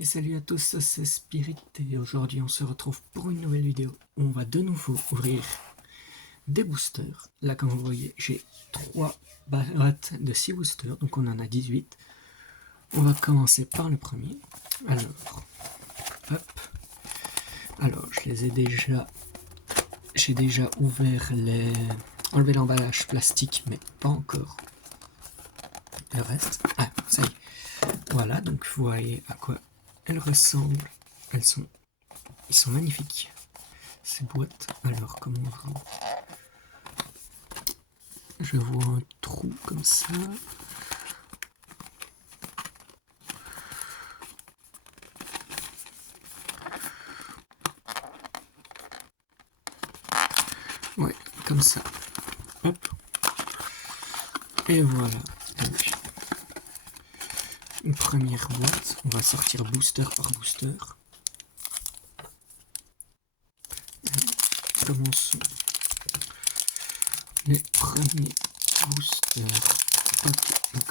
Et salut à tous, c'est Spirit et aujourd'hui on se retrouve pour une nouvelle vidéo où on va de nouveau ouvrir des boosters. Là comme vous voyez j'ai 3 boîtes de 6 boosters, donc on en a 18. On va commencer par le premier. Alors, hop. Alors je les ai déjà... J'ai déjà ouvert les... enlevé l'emballage plastique mais pas encore le reste. Ah ça y est. Voilà, donc vous voyez à quoi elles ressemblent. Ils sont magnifiques. Ces boîtes, alors comment on joue? Je vois un trou comme ça. Ouais, comme ça. Hop. Et voilà. Donc, une première boîte. On va sortir booster par booster. Commençons les premiers boosters. Ok, donc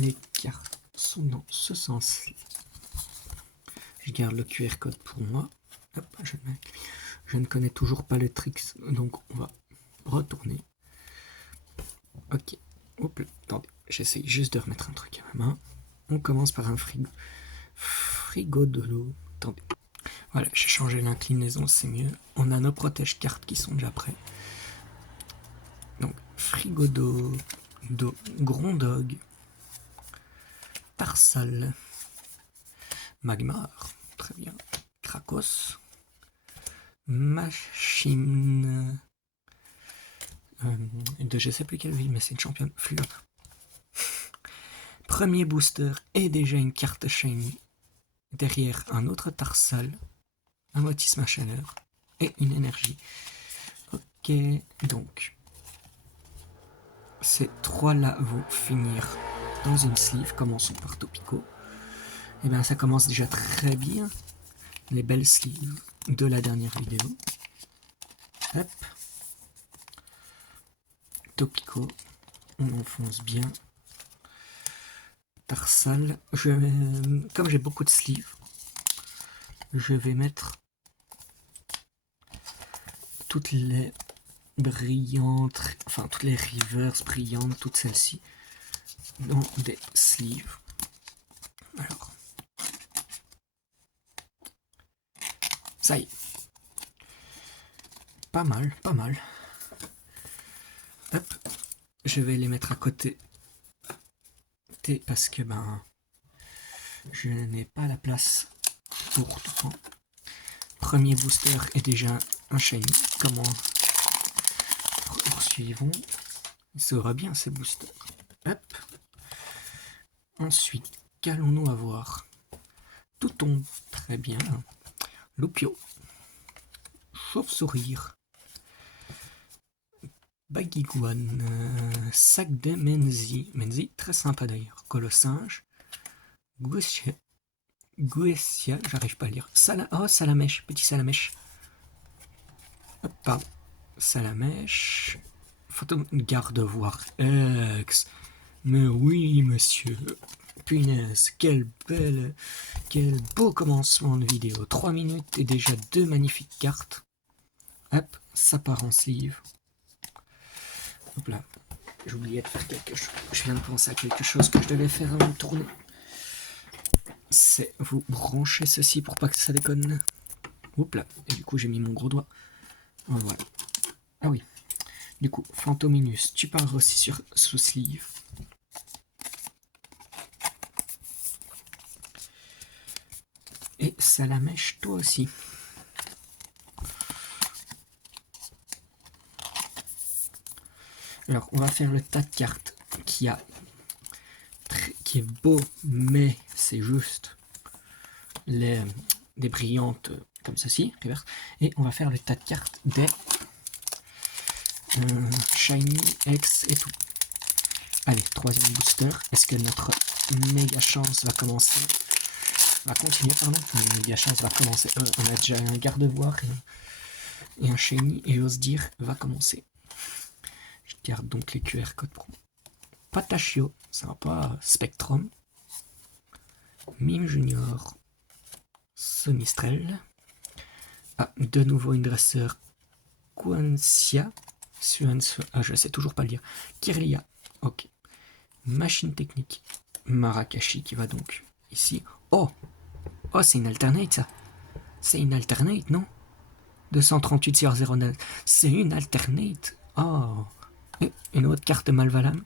les cartes sont dans ce sens-là. Je garde le QR code pour moi. Hop, je ne connais toujours pas les tricks, donc on va retourner. Ok, hop là, attendez, j'essaye juste de remettre un truc à ma main. On commence par un frigo de l'eau. Attendez, voilà, j'ai changé l'inclinaison, c'est mieux. On a nos protège-cartes qui sont déjà prêts. Donc, frigo d'eau, Grondog, Tarsal, Magmar, très bien, Krakos, Machine, de je sais plus quelle ville, mais c'est une championne, Fleur. Premier booster et déjà une carte shiny. Derrière un autre Tarsal, un Motisme à chaleur et une énergie. Ok, donc ces trois-là vont finir dans une sleeve. Commençons par Topico. Et bien ça commence déjà très bien. Les belles sleeves de la dernière vidéo. Hop. Topico, on enfonce bien. Tarsal, comme j'ai beaucoup de sleeves, je vais mettre toutes les brillantes, enfin toutes les rivers brillantes, toutes celles-ci, dans des sleeves. Alors, ça y est. Pas mal, pas mal. Hop, je vais les mettre à côté parce que ben je n'ai pas la place pour tout. Premier booster est déjà un shiny. Comment poursuivons? Ça aura bien ces boosters. Hop. Ensuite, qu'allons-nous avoir? Tout tombe très bien. Loupio, chauve-sourire, Bagiguan, sac de Menzi, très sympa d'ailleurs, Colossinge, Guessia, j'arrive pas à lire, Salamèche, petit Salamèche, hop, pardon, Salamèche, photo garde-voir, mais oui monsieur, punaise, quel beau commencement de vidéo, 3 minutes et déjà 2 magnifiques cartes, hop, ça part en sleeve. Hop là, j'ai oublié de faire quelque chose. Je viens de penser à quelque chose que je devais faire avant de tourner. C'est vous brancher ceci pour pas que ça déconne. Hop là, et du coup j'ai mis mon gros doigt. Voilà. Ah oui. Du coup, Fantominus, tu pars aussi sur ce sleeve. Et Salamèche, toi aussi. Alors, on va faire le tas de cartes qui est beau, mais c'est juste des brillantes comme ceci, reverse. Et on va faire le tas de cartes des Shiny, X et tout. Allez, troisième booster. Est-ce que notre méga chance va commencer? Va continuer, pardon. La méga chance va commencer. On a déjà un garde-voir et un Shiny, et j'ose dire, va commencer. Je garde donc les QR codes pour moi. Patachio, sympa. Spectrum. Mime Junior, Sonistrel. Ah, de nouveau une dresseur Quancia. Je sais toujours pas le dire. Kirlia. Ok. Machine technique. Marakashi qui va donc ici. Oh, c'est une alternate ça. C'est une alternate, non? 238 sur 09. C'est une alternate. Oh. Et une autre carte de Malvalam.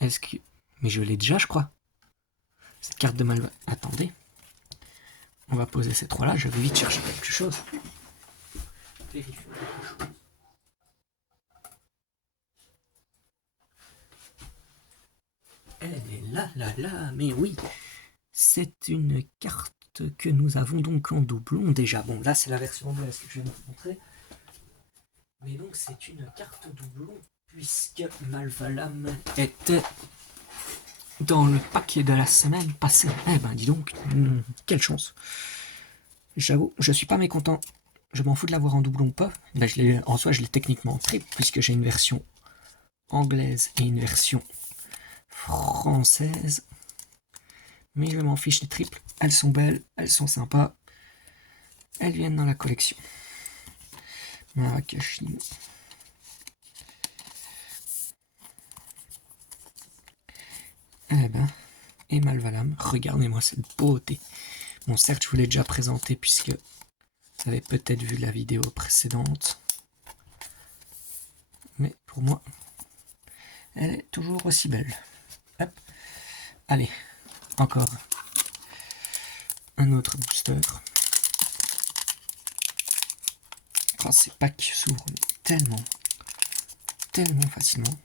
Est-ce que... Mais je l'ai déjà, je crois. Cette carte de Malvalam. Attendez. On va poser ces trois-là. Je vais vite chercher quelque chose. Elle est là, mais oui. C'est une carte que nous avons donc en doublon déjà. Bon, là, c'est la version anglaise que je vais vous montrer. Mais donc, c'est une carte doublon, puisque Malvalam était dans le paquet de la semaine passée. Eh ben, dis donc, quelle chance. J'avoue, je suis pas mécontent. Je m'en fous de l'avoir en doublon ou pas. Là, en soi, je l'ai techniquement en triple, puisque j'ai une version anglaise et une version française. Mais je m'en fiche des triples. Elles sont belles, elles sont sympas. Elles viennent dans la collection. Marakashi. Eh ben, et Malvalam, regardez-moi cette beauté. Bon, certes, je vous l'ai déjà présenté puisque vous avez peut-être vu la vidéo précédente. Mais pour moi, elle est toujours aussi belle. Hop. Allez, encore un autre booster. Oh, ces packs s'ouvrent tellement facilement.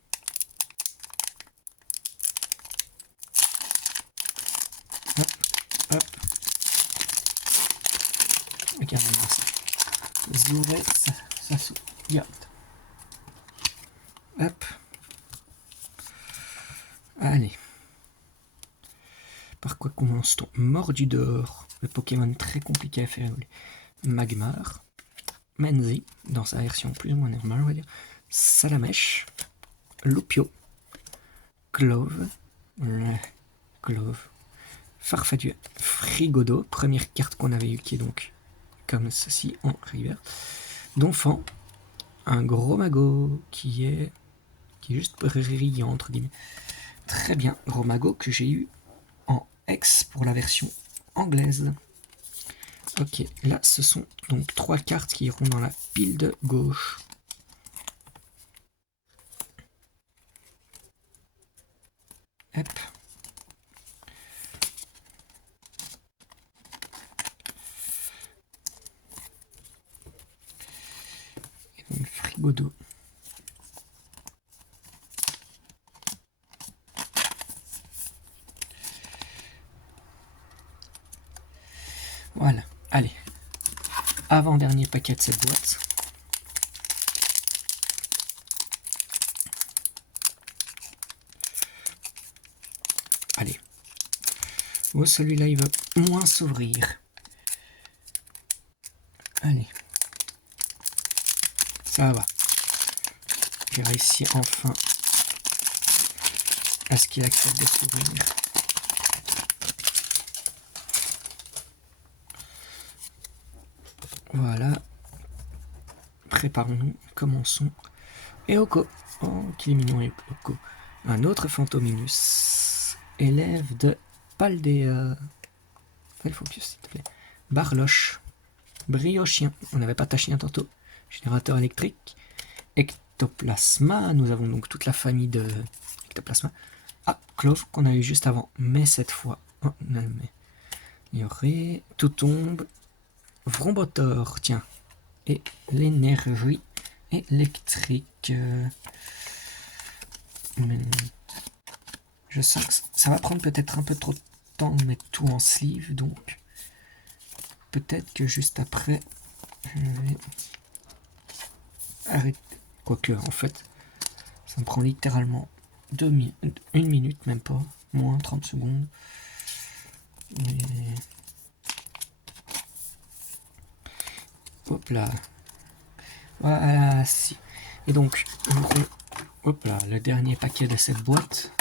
Hop, hop. Regardez-moi ça. Zouvrez, ça s'ouvre. Regarde. Hop. Allez. Par quoi commence-t-on? Mordidor, le Pokémon très compliqué à faire évoluer. Magmar. Menzi, dans sa version plus ou moins normale, on va dire. Salamèche. Lupio. Clove. Clove. Farfadue. Frigodo, première carte qu'on avait eue qui est donc comme ceci en river. Donphan. Un gros magot qui est juste brillant entre guillemets. Très bien, gros magot que j'ai eu en X pour la version anglaise. Ok, là ce sont donc 3 cartes qui iront dans la pile de gauche. Hop. Et donc Frigodo. Voilà, allez. Avant-dernier paquet de cette boîte. Allez. Oh, celui-là, il veut moins s'ouvrir. Allez. Ça va. J'ai réussi enfin à ce qu'il accepte de s'ouvrir. Voilà. Préparons-nous. Commençons. Eoko. Oh, qu'il est mignon, Eoko. Un autre Fantominus. Élève de Paldea. Fais le focus, s'il te plaît. Barloche. Briochien. On n'avait pas ta chien tantôt. Générateur électrique. Ectoplasma. Nous avons donc toute la famille de Ectoplasma. Ah, Clove qu'on a eu juste avant. Mais cette fois. Oh, non, mais. Il y aurait. Tout tombe. Vrombotor. Tiens. Et l'énergie électrique. Je sens que ça va prendre peut-être un peu trop de temps de mettre tout en sleeve, donc peut-être que juste après je vais arrêter. Quoique en fait ça me prend littéralement 1 minute, même pas, moins 30 secondes. Et... hop là. Voilà, si. Et donc, hop là, le dernier paquet de cette boîte.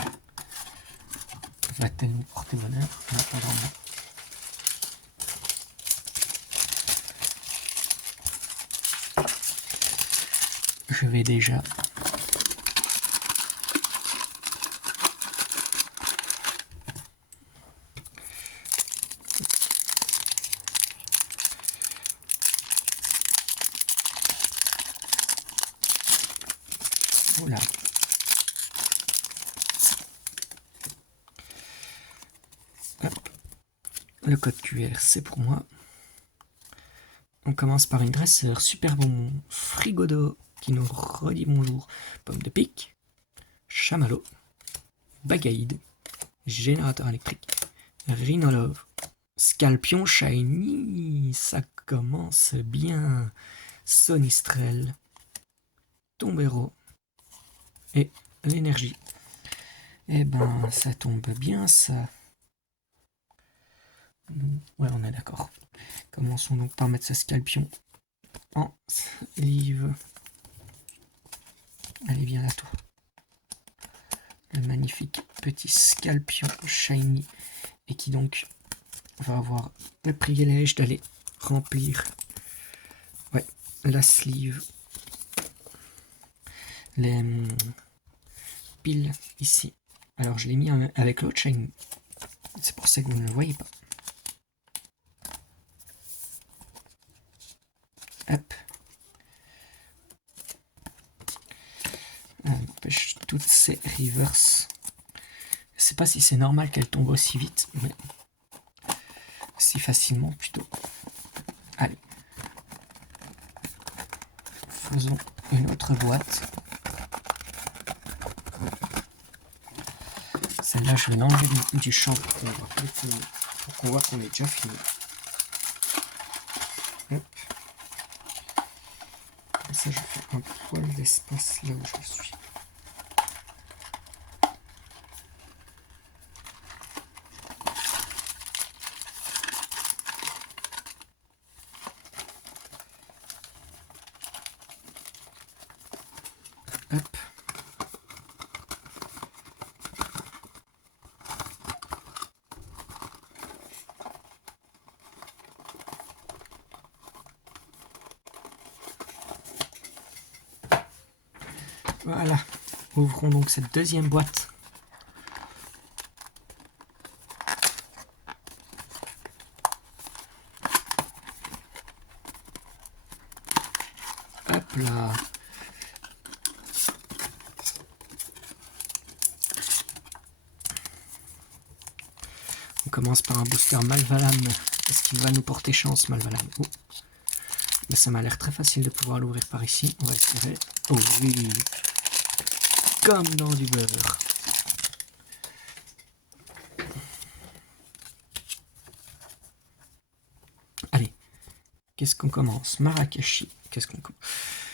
va-t-elle nous porter bonheur? Non, pas vraiment. Je vais déjà voilà. Hop. Le code QR, c'est pour moi. On commence par une dresseur, super bonbon, frigodo qui nous redit bonjour, pomme de pique, chamallow, bagaïde, générateur électrique, rhinolove, scalpion shiny, ça commence bien, sonistrel, tombero et l'énergie. Eh ben, ça tombe bien ça. Ouais, on est d'accord. Commençons donc par mettre ce scalpion en sleeve. Allez, viens là, toi. Le magnifique petit scalpion shiny et qui donc va avoir le privilège d'aller remplir la sleeve, les piles ici. Alors je l'ai mis avec l'autre shiny, c'est pour ça que vous ne le voyez pas. Hop. N'empêche toutes ces reverse. Je sais pas si c'est normal qu'elle tombe aussi vite, mais si facilement plutôt. Allez. Faisons une autre boîte. Celle-là, je vais l'enlever du champ pour qu'on voit qu'on est déjà fini. Hop. Et ça, je fais un poil d'espace là où je suis. Hop. Voilà, ouvrons donc cette deuxième boîte. Hop là. On commence par un booster Malvalam. Est-ce qu'il va nous porter chance, Malvalam? Oh. Mais ça m'a l'air très facile de pouvoir l'ouvrir par ici. On va essayer. Oh oui, comme dans du beurre. Allez, qu'est-ce qu'on commence? Marakashi.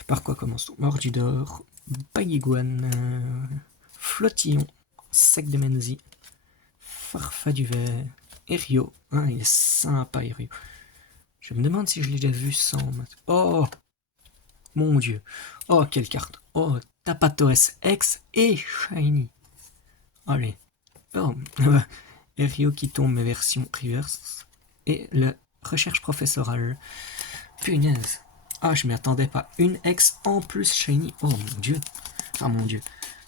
Par quoi commence-t-on? Mordidor, Baguiguane, Flottillon, Sac de Menzi, Farfa du Verre, Erio. Ah, il est sympa, Erio. Je me demande si je l'ai déjà vu sans... Oh, mon dieu. Oh, quelle carte. Oh, Tapatoes X et Shiny. Allez. Oh, Erio qui tombe version reverse. Et le recherche professorale. Punaise. Ah, je m'y attendais pas. Une X en plus Shiny. Oh mon dieu. Ah mon dieu.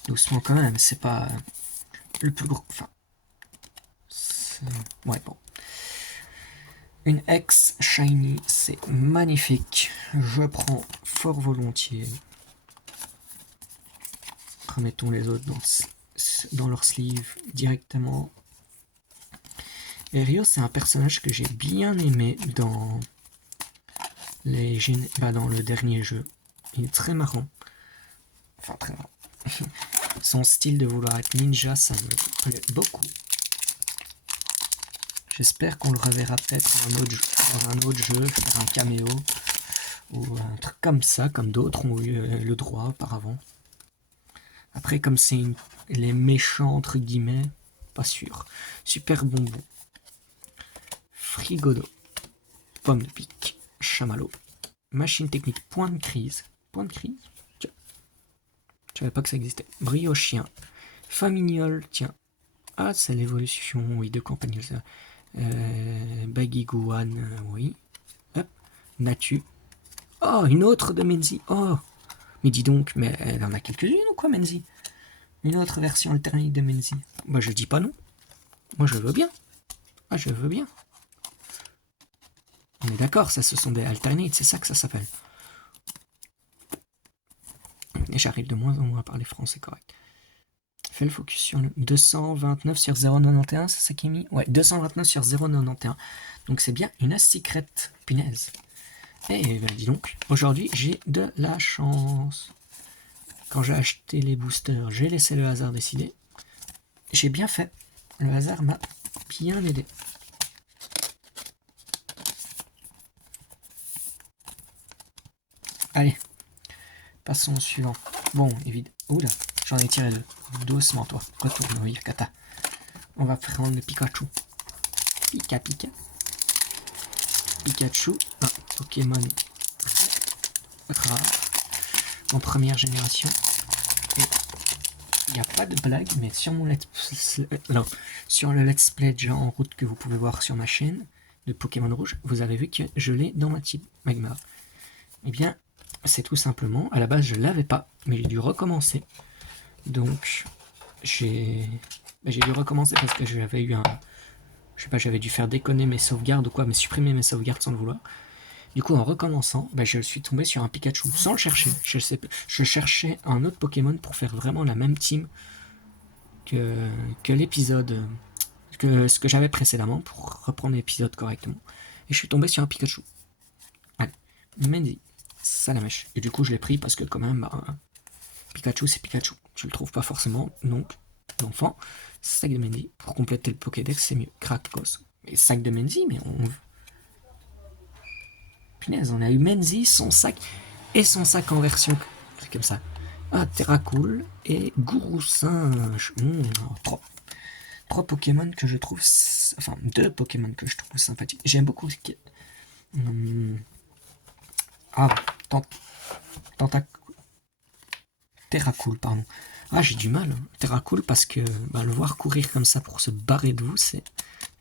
Doucement quand même, c'est pas le plus gros... Enfin... Ouais, bon. Une X Shiny, c'est magnifique. Je prends fort volontiers. Remettons les autres dans leur sleeve directement. Et Rio, c'est un personnage que j'ai bien aimé dans dans le dernier jeu. Il est très marrant. Enfin, très marrant. Son style de vouloir être ninja, ça me plaît beaucoup. J'espère qu'on le reverra peut-être dans un autre jeu, faire un caméo ou un truc comme ça, comme d'autres ont eu le droit auparavant. Après, comme c'est les méchants entre guillemets, pas sûr. Super bonbon, frigodo, pomme de pique, chamallow, machine technique, point de crise. Point de crise? Tiens, je savais pas que ça existait. Briochien, famignol, tiens. Ah, c'est l'évolution, oui, de campagne. Bagiguan, oui. Hop, Natu. Oh, une autre de Menzi. Oh, mais dis donc, mais elle en a quelques-unes ou quoi, Menzi? Une autre version alternate de Menzi. Bah, je dis pas non. Moi, je veux bien. Ah, je veux bien. On est d'accord, ça, ce sont des alternates, c'est ça que ça s'appelle. Et j'arrive de moins en moins à parler français correct. Fais le focus sur le 229 sur 0,91, c'est ça qui est mis? Ouais, 229 sur 0,91. Donc c'est bien une secret, punaise. Eh ben dis donc, aujourd'hui j'ai de la chance. Quand j'ai acheté les boosters, j'ai laissé le hasard décider. J'ai bien fait. Le hasard m'a bien aidé. Allez, passons au suivant. Bon, évidemment. Oula, j'en ai tiré deux. Doucement, toi. Retourne, oui, Kata. On va prendre le Pikachu. Pika. Pikachu, un Pokémon rare en première génération. Il n'y a pas de blague, mais sur mon sur le let's play déjà en route que vous pouvez voir sur ma chaîne de Pokémon Rouge, vous avez vu que je l'ai dans ma team Magmar. Eh bien, c'est tout simplement, à la base je l'avais pas, mais j'ai dû recommencer. Donc, j'ai dû recommencer parce que j'avais eu un... Je sais pas, j'avais dû faire déconner mes sauvegardes ou quoi, mais supprimer mes sauvegardes sans le vouloir. Du coup, en recommençant, je suis tombé sur un Pikachu sans le chercher. Je cherchais un autre Pokémon pour faire vraiment la même team que l'épisode, que ce que j'avais précédemment pour reprendre l'épisode correctement. Et je suis tombé sur un Pikachu. Allez, Mendy, Salamèche. Et du coup, je l'ai pris parce que quand même, Pikachu, c'est Pikachu. Je le trouve pas forcément, donc l'enfant, sac de Mendy. Pour compléter le Pokédex, c'est mieux. Krakos. Mais sac de Mendy, mais on... Punaise, on a eu Menzi, son sac, et son sac en version comme ça. Ah, Terracool et Gourou Singe. Trois Pokémon que je trouve... Enfin, deux Pokémon que je trouve sympathiques. J'aime beaucoup... Ah, Terracool, pardon. Ah, j'ai du mal. Terracool parce que le voir courir comme ça pour se barrer de vous, c'est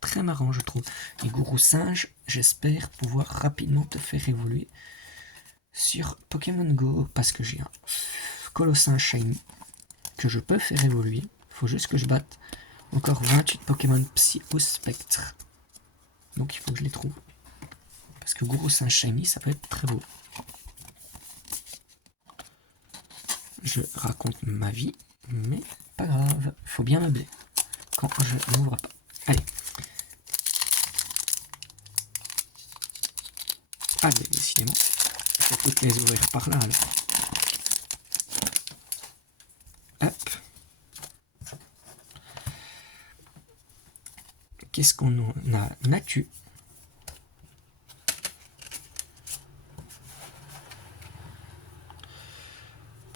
très marrant, je trouve. Et Gourou Singe, j'espère pouvoir rapidement te faire évoluer sur Pokémon Go parce que j'ai un Colossin Shiny que je peux faire évoluer. Faut juste que je batte encore 28 Pokémon Psy ou Spectre. Donc il faut que je les trouve. Parce que Gourou Singe Shiny, ça peut être très beau. Je raconte ma vie, mais pas grave. Faut bien meubler quand je n'ouvre pas. Allez. Allez, décidément. Je vais toutes les ouvrir par là, alors. Hop. Qu'est-ce qu'on a? Natu.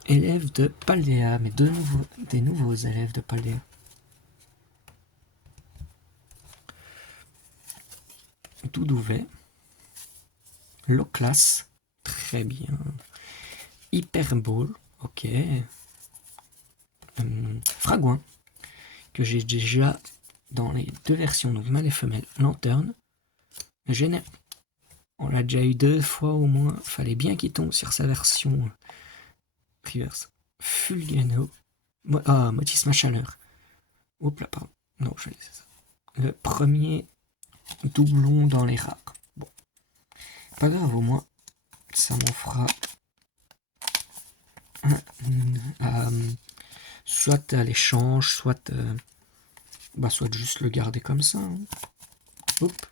Élève de Paldea, mais des nouveaux élèves de Paldea. Doudouvet. Loclas. Très bien. Hyperball. Ok. Fragouin. Que j'ai déjà dans les deux versions, donc mâle et femelle. Lanterne. On l'a déjà eu deux fois au moins. Fallait bien qu'il tombe sur sa version reverse. Fulgano. Motisma Chaleur. Oups là, pardon. Non, je vais laisser ça. Le premier doublon dans les rares. Bon. Pas grave, au moins, ça m'en fera soit à l'échange, soit juste le garder comme ça. Hein. Hop.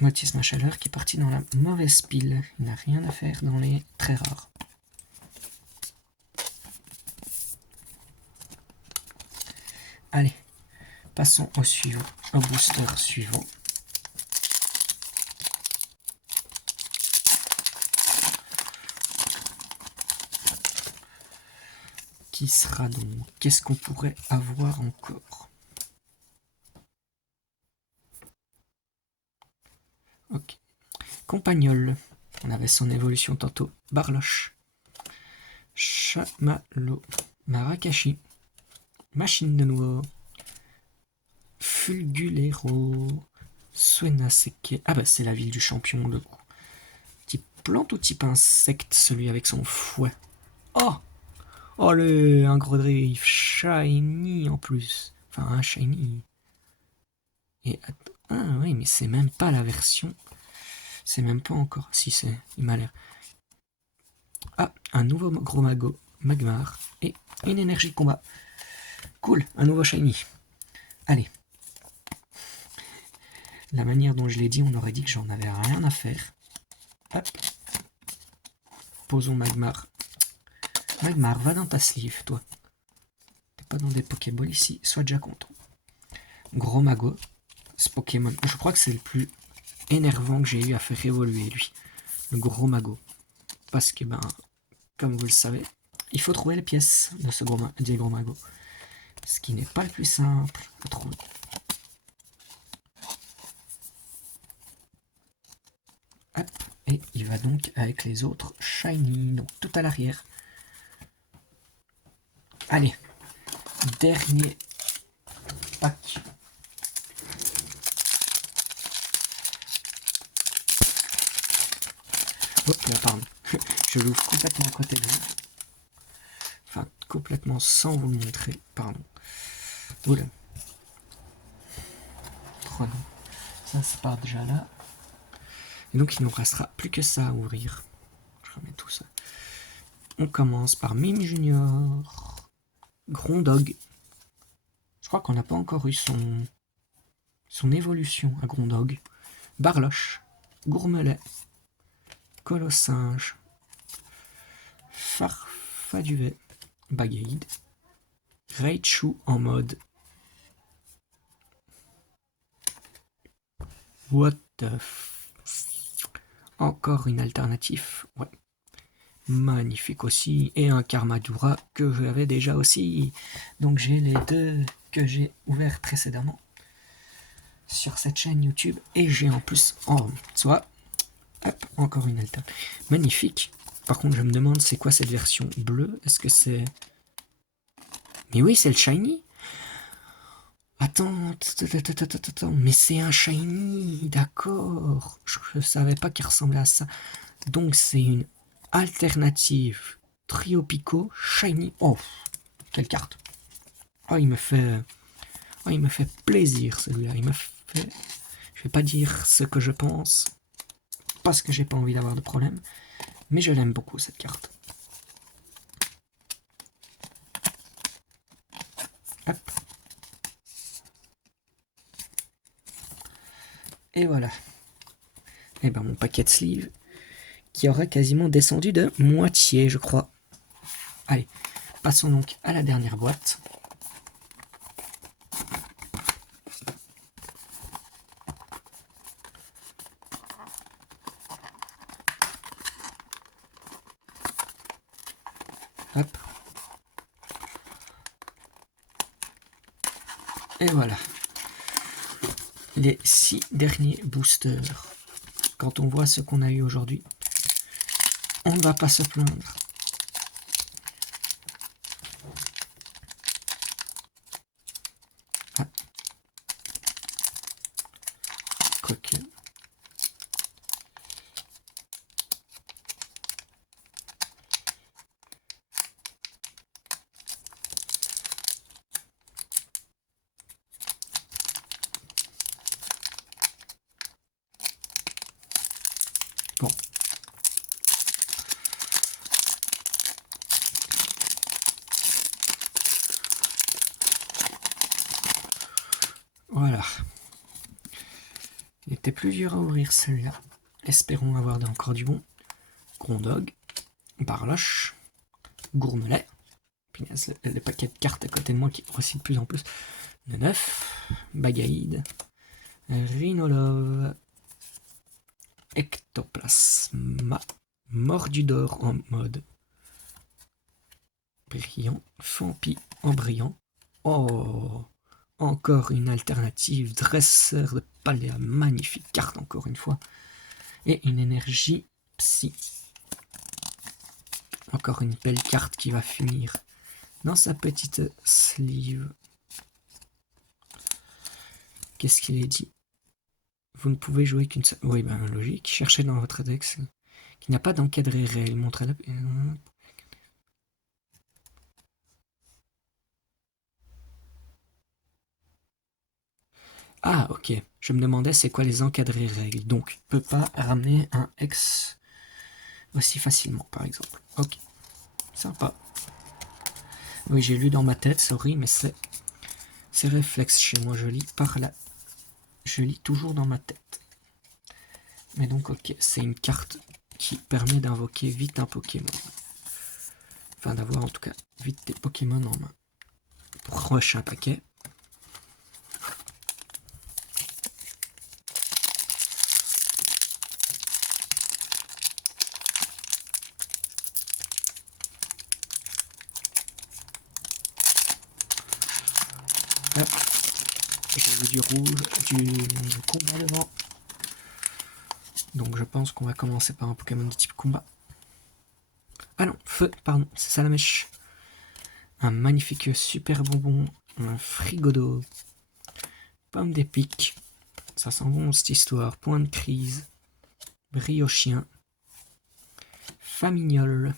Motisma Chaleur qui est parti dans la mauvaise pile. Il n'a rien à faire dans les très rares. Allez, passons au suivant, au booster suivant. Qui sera donc? Qu'est-ce qu'on pourrait avoir encore? Ok. Compagnol. On avait son évolution tantôt. Barloche. Chamallow, Marakashi, Machine de nouveau, Fulgulero, Suenaseke. Ah bah c'est la ville du champion de coup. Type plante ou type insecte, celui avec son fouet. Oh, oh un gros drift shiny en plus. Enfin un shiny. Et ah oui mais c'est même pas la version. C'est même pas encore. Si c'est, il m'a l'air. Ah, un nouveau gros mago, Magmar et une énergie de combat. Cool, un nouveau shiny. Allez. La manière dont je l'ai dit, on aurait dit que j'en avais rien à faire. Hop. Posons Magmar. Magmar, va dans ta sleeve, toi. T'es pas dans des Pokéballs ici, sois déjà content. Gros Mago, ce Pokémon, je crois que c'est le plus énervant que j'ai eu à faire évoluer, lui. Le Gros Mago. Parce que, ben, comme vous le savez, il faut trouver les pièces de ce gros Mago. Ce qui n'est pas le plus simple à trouver. Hop, et il va donc avec les autres shiny, donc tout à l'arrière. Allez, dernier pack. Hop là, pardon. Je l'ouvre complètement à côté de vous. Enfin, complètement sans vous le montrer, pardon. Oula. Oh non. Ça part déjà là. Et donc il ne nous restera plus que ça à ouvrir. Je remets tout ça. On commence par Mime Junior. Grondog. Je crois qu'on n'a pas encore eu son évolution à Grondog. Barloche. Gourmelet. Colossinge. Farfaduvet. Bagaïde. Raichu en mode. What the Encore une alternative. Ouais. Magnifique aussi. Et un Karmadura que j'avais déjà aussi. Donc j'ai les deux que j'ai ouverts précédemment sur cette chaîne YouTube. Et j'ai en plus en soit. Hop, encore une alta. Magnifique. Par contre, je me demande c'est quoi cette version bleue. Est-ce que c'est... Mais oui, c'est le shiny. Attends, mais c'est un shiny, d'accord. Je savais pas qu'il ressemblait à ça. Donc c'est une alternative Trio Pico shiny. Oh, quelle carte. Oh, il me fait plaisir celui-là. Il me fait... Je vais pas dire ce que je pense, parce que j'ai pas envie d'avoir de problème, mais je l'aime beaucoup cette carte. Hop. Et voilà. Et ben mon paquet de sleeve qui aura quasiment descendu de moitié, je crois. Allez, passons donc à la dernière boîte. Hop. Et voilà. Les 6 derniers boosters. Quand on voit ce qu'on a eu aujourd'hui, on ne va pas se plaindre. Ah. Quoique. Bon. Voilà. Il était plus dur à ouvrir celui-là. Espérons avoir encore du bon. Grondog, Barloche, Gourmelet. Punaise, le paquet de cartes à côté de moi qui grossit de plus en plus. Le 9, Bagaïde, Rhinolove, Ectoplasma, Mordudor en mode brillant, Fampi en brillant. Oh, encore une alternative, Dresseur de Paléa, magnifique carte encore une fois. Et une énergie psy. Encore une belle carte qui va finir dans sa petite sleeve. Qu'est-ce qu'il est dit? Vous ne pouvez jouer qu'une seule... Oui, ben logique. Cherchez dans votre deck qui n'a pas d'encadré réel. Montrez-la... Ah, ok. Je me demandais c'est quoi les encadrés règles. Donc, peut pas ramener un X aussi facilement, par exemple. Ok. Sympa. Oui, j'ai lu dans ma tête, sorry, mais c'est réflexe chez moi. Je lis par là. Je lis toujours dans ma tête. Mais donc, ok, c'est une carte qui permet d'invoquer vite un Pokémon. Enfin, d'avoir en tout cas vite des Pokémon en main. Pour rush un paquet. Hop. J'ai vu du rouge, du combat devant. Donc je pense qu'on va commencer par un Pokémon de type combat. Ah non, feu, pardon, c'est ça la mèche. Un magnifique super bonbon, un frigodo, pomme d'épic. Ça sent bon cette histoire. Point de crise, briochien, famignol,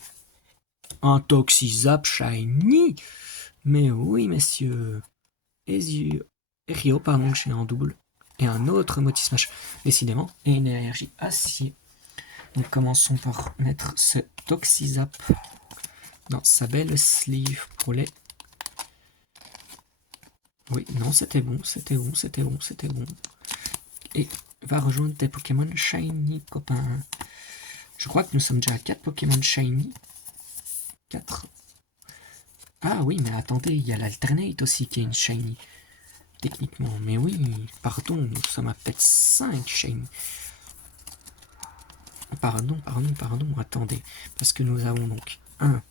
un toxizap shiny. Mais oui, messieurs. Rio, pardon, je suis en double. Et un autre Motismash, décidément. Et une énergie acier. Donc commençons par mettre ce Toxizap dans sa belle sleeve pour les... Oui, non, c'était bon, c'était bon, c'était bon, c'était bon. Et va rejoindre tes Pokémon Shiny, copain. Je crois que nous sommes déjà à 4 Pokémon Shiny. 4. Ah oui, mais attendez, il y a l'Alternate aussi qui est une Shiny. Techniquement, mais oui, pardon, nous sommes à peut-être 5 Shiny. Pardon, attendez. Parce que nous avons donc 1,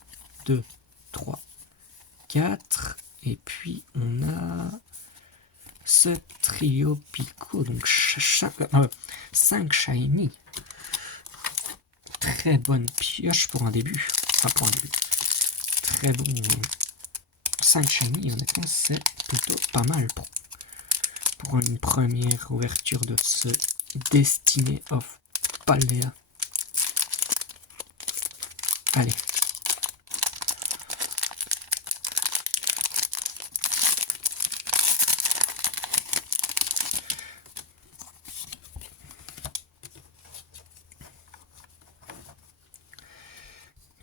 2, 3, 4. Et puis on a ce trio Pico. Donc 5 Shiny. Très bonne pioche pour un début. Enfin pour un début. Très bon. 5 Shiny, honnêtement, c'est plutôt pas mal pour une première ouverture de ce Destiny of Paldea. Allez.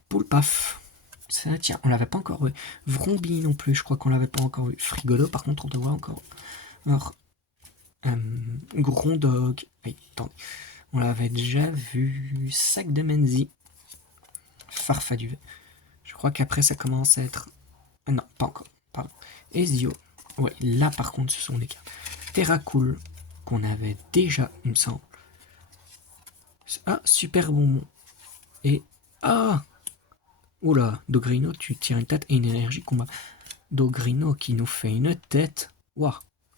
Poulpaf. Tiens, on l'avait pas encore vu. Vrombi non plus, je crois qu'on l'avait pas encore vu. Frigolo, par contre, on doit voir encore. Alors, Grondog. Oui, attendez. On l'avait déjà vu. Sac de Menzi. Farfaduve. Je crois qu'après, ça commence à être... non, pas encore. Pardon. Ezio. Ouais, là, par contre, ce sont les cartes. Terracool, qu'on avait déjà, il me semble. Ah, super bonbon. Et... ah, oula, Dogrino, tu tires une tête et une énergie combat. Dogrino qui nous fait une tête. Waouh.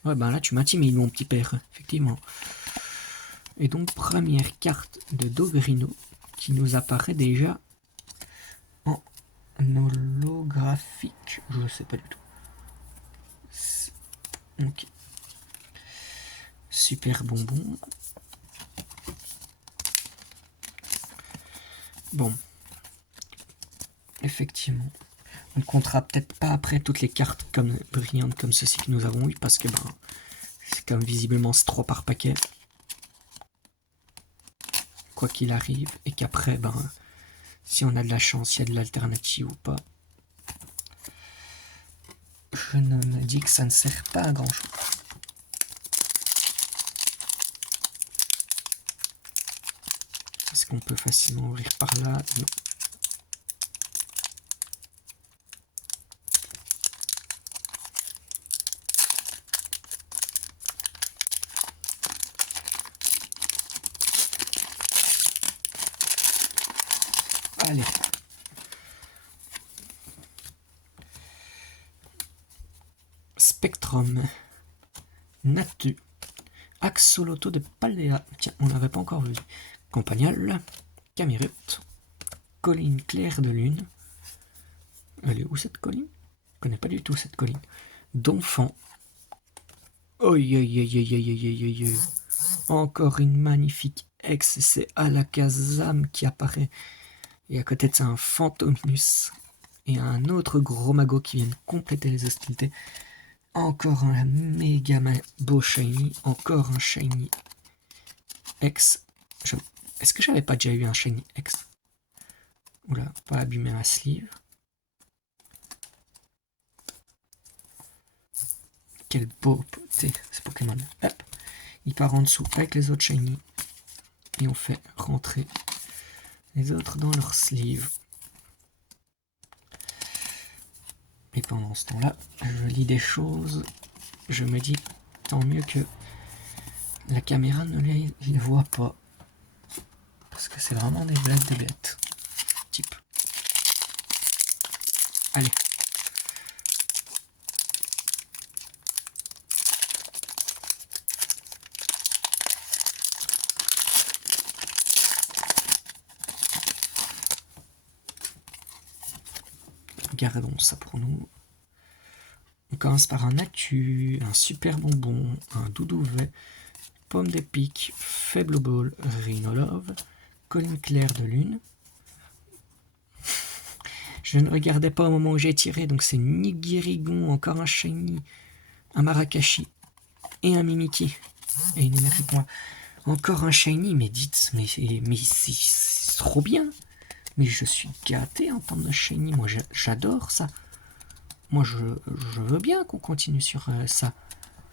Ouais, ben là, tu m'intimides, mon petit père, effectivement. Et donc, première carte de Dogrino qui nous apparaît déjà en holographique. Je ne sais pas du tout. Ok. Super bonbon. Bon. Effectivement. On ne comptera peut-être pas après toutes les cartes comme brillantes comme ceci que nous avons eu parce que ben c'est comme visiblement c'est 3 par paquet. Quoi qu'il arrive. Et qu'après, ben si on a de la chance, il y a de l'alternative ou pas. Je ne me dis que ça ne sert pas à grand chose. Est-ce qu'on peut facilement ouvrir par là? Non. Allez. Spectrum. Natu. Axoloto de Paldea. Tiens, on n'avait pas encore vu. Campagnol. Camerut. Colline claire de lune. Elle est où cette colline? Je connais pas du tout cette colline. Donphan. Oi, oi, oi, oi, oi, oi, oi, oi. Encore une magnifique ex, c'est Alakazam qui apparaît. Et à côté de ça, un Fantominus. Et un autre gros magot qui vient compléter les hostilités. Encore un méga beau shiny. Encore un shiny X. Est-ce que j'avais pas déjà eu un shiny X? Oula, pas abîmer ma sleeve. Quel beau ce Pokémon. Hop, il part en dessous avec les autres shiny. Et on fait rentrer les autres dans leur sleeve. Et pendant ce temps-là, je lis des choses. Je me dis, tant mieux que la caméra ne les voit pas. Parce que c'est vraiment des blagues de bêtes. Type. Allez. Gardons ça pour nous. On commence par un Atu, un super bonbon, un doudouvet, pomme d'épic, faible ball, rhinolove, colline claire de lune. Je ne regardais pas au moment où j'ai tiré, donc c'est Nigirigon, encore un shiny, un Marakashi et un Mimiki. Et une énergie pour moi. Encore un shiny, mais dites, mais c'est trop bien. Mais je suis gâté en termes de shiny, moi j'adore ça. Moi je veux bien qu'on continue sur ça.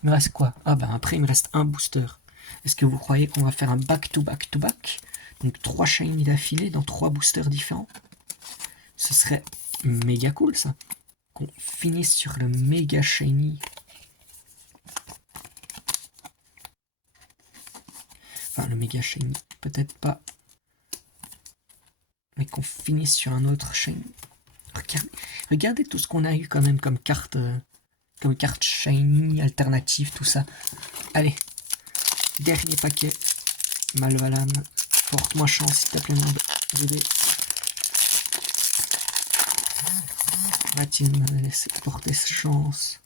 Il me reste quoi? Ah ben après il me reste un booster. Est-ce que vous croyez qu'on va faire un back-to-back-to-back? Donc 3 shiny d'affilée dans 3 boosters différents? Ce serait méga cool ça. Qu'on finisse sur le méga shiny. Enfin le méga shiny, peut-être pas. Mais qu'on finisse sur un autre shiny. Regardez tout ce qu'on a eu quand même comme carte shiny, alternative, tout ça. Allez, dernier paquet. Malvalan, porte-moi chance s'il te plaît, mon bébé. Va-t-il me laisser porter chance?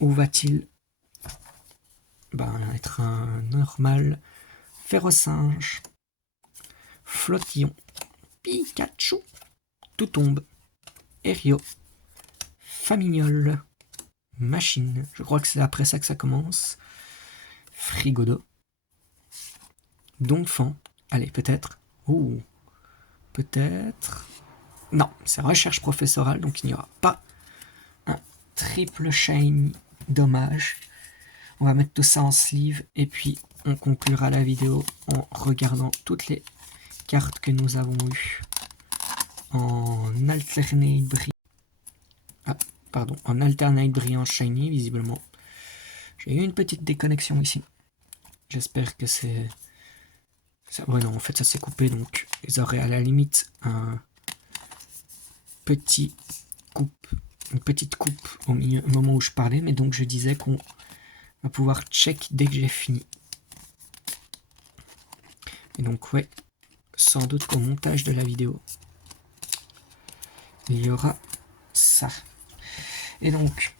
Ou va-t-il être un normal Férocinge, Flottillon, Pikachu, tout tombe, Erio, Famignol, Machine, je crois que c'est après ça que ça commence, Frigodo, Donphan, allez peut-être, ouh, peut-être, non, c'est recherche professorale, donc il n'y aura pas un triple shiny, dommage. On va mettre tout ça en sleeve et puis on conclura la vidéo en regardant toutes les cartes que nous avons eues en alternate brillant. En alternate brillant shiny, visiblement. J'ai eu une petite déconnexion ici. J'espère que c'est... Ouais non, en fait ça s'est coupé, donc ils auraient à la limite une petite coupe au moment où je parlais, mais donc je disais qu'on va pouvoir check dès que j'ai fini. Et donc ouais, sans doute qu'au montage de la vidéo, il y aura ça. Et donc,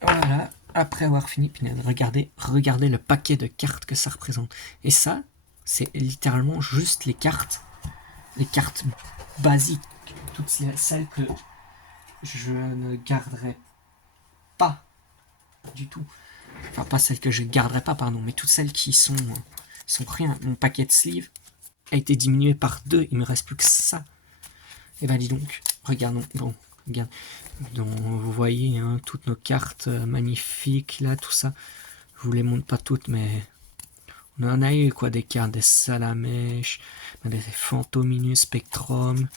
voilà, après avoir fini, regardez le paquet de cartes que ça représente. Et ça, c'est littéralement juste les cartes basiques. Toutes celles que je ne garderai pas du tout. Enfin, pas celles que je garderai pas, pardon, mais toutes celles qui sont rien. Mon paquet de sleeve a été diminué par 2, il me reste plus que ça. Et ben dis donc, regardons, regarde. Donc, vous voyez hein, toutes nos cartes magnifiques là, tout ça. Je vous les montre pas toutes, mais on en a eu quoi, des cartes, des Salamèche, des Fantominus Spectrum,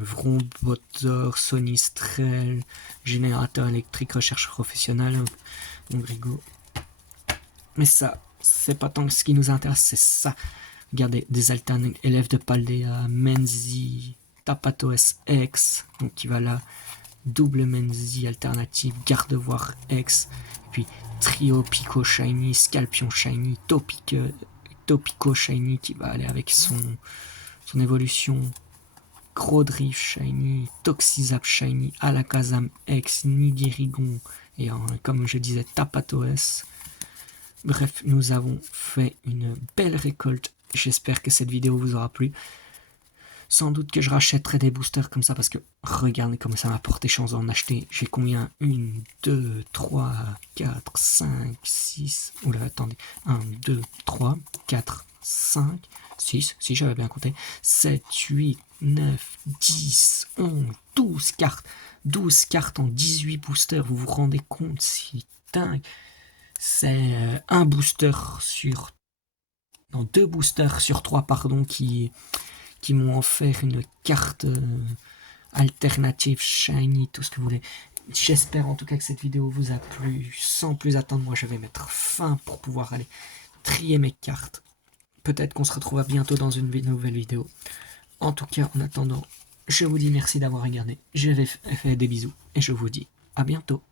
Vrombotor, Sonistrel, Générateur électrique, recherche professionnelle, Brigo. Mais ça, c'est pas tant ce qui nous intéresse, c'est ça. Regardez, des alternes élèves de Paldea, Menzi, Tapato SX, donc qui va là, double Menzi alternative, Gardevoir X, et puis Trio Pico Shiny, Scalpion Shiny, Topico Shiny qui va aller avec son évolution, Grodriff Shiny, Toxizap Shiny, Alakazam X, Nigirigon et comme je disais Tapatoes. Bref, nous avons fait une belle récolte. J'espère que cette vidéo vous aura plu. Sans doute que je rachèterai des boosters comme ça parce que regardez comme ça m'a porté chance d'en acheter. J'ai combien? 1, 2, 3, 4, 5, 6. Oula, attendez. 1, 2, 3, 4, 5, 6, si j'avais bien compté. 7, 8, 9, 10, 11, 12 cartes. 12 cartes en 18 boosters. Vous vous rendez compte? C'est dingue. C'est un booster sur... Non, 2 boosters sur 3, pardon, qui m'ont offert une carte alternative, shiny, tout ce que vous voulez. J'espère en tout cas que cette vidéo vous a plu. Sans plus attendre, moi je vais mettre fin pour pouvoir aller trier mes cartes. Peut-être qu'on se retrouvera bientôt dans une nouvelle vidéo. En tout cas, en attendant, je vous dis merci d'avoir regardé. Je vais faire des bisous et je vous dis à bientôt.